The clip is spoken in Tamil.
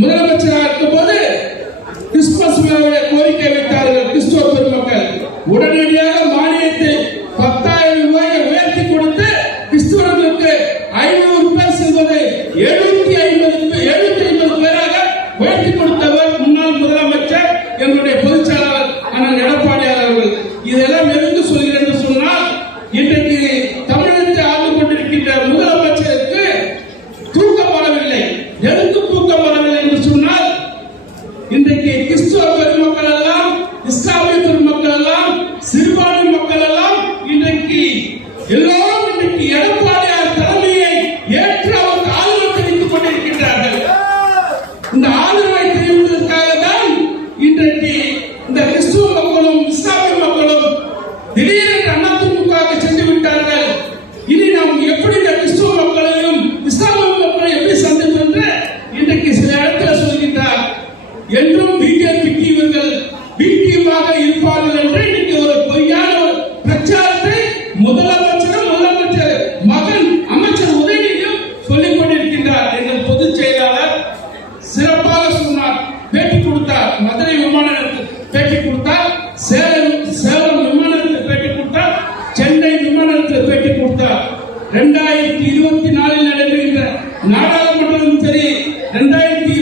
முதலமைச்சராக இருக்கும் போது கிறிஸ்துமஸ் கோரிக்கை வைத்தார்கள் கிறிஸ்துவ பெருமக்கள். உடனடியாக மானியத்தை 10,000 ரூபாயை உயர்த்தி கொடுத்து கிறிஸ்துவர்களுக்கு 500 பேர் செல்வதை 750 பேராக உயர்த்தி கொடுத்தவர் முன்னாள் முதலமைச்சர் எங்களுடைய பொதுச் செயலாளர் அண்ணன் எடப்பாடி அவர்கள். இதெல்லாம் எதற்கு சொல்கிறேன் என்று சொன்னால், இன்றைக்கு தமிழகத்தை ஆண்டு கொண்டிருக்கின்ற முதலமைச்சருக்கு தூக்கம் வரவில்லை. எதற்கு தூக்கம் வரவில்லை என்று சொன்னால், இன்றைக்கு கிறிஸ்துவ பெருமக்கள் எல்லாம், இஸ்லாமிய பெருமக்கள் எல்லாம், சிறுபான்மை மக்கள் எல்லாம் இன்றைக்கு எல்லோரும் இன்றைக்கு எடப்பாடியார் தலைமையை ஏற்று அவருக்கு ஆதரவு தெரிவித்துக் கொண்டிருக்கின்றார்கள். இந்த ஆதரவை தெரிவிப்பதற்காக தான் இன்றைக்கு இந்த கிறிஸ்துவ மக்களும் இஸ்லாமிய மக்களும் திடீரென்று அதிமுக சென்று விட்டார்கள். இனி நாம் எப்படி இந்த கிறிஸ்துவ மக்களையும் இஸ்லாமிய மக்களையும் எப்படி சந்திப்போம் என்று இன்றைக்கு சில இடத்துல சொல்கின்றார். என்றும் பிஜேபிக்கு இவர்கள் வீட்டியமாக இருப்பார்கள் என்று இன்னைக்கு ஒரு பொய்யான பிரச்சாரத்தை முதலமைச்சர் மகன் அமைச்சர் உதயநிதியும் சொல்லிக் கொண்டிருக்கின்றார். எங்கள் பொதுச் செயலாளர் சிறப்பாக சொன்னார், பேட்டி கொடுத்தார். மதுரை விமான நிலையத்தில் பேட்டி கொடுத்தார், சேலம் விமான நிலையத்தில் பேட்டி கொடுத்தார், சென்னை விமான நிலையத்தில் பேட்டி கொடுத்தார். 2024 நடைபெறுகின்ற நாடாளுமன்றமும் சரி, 2026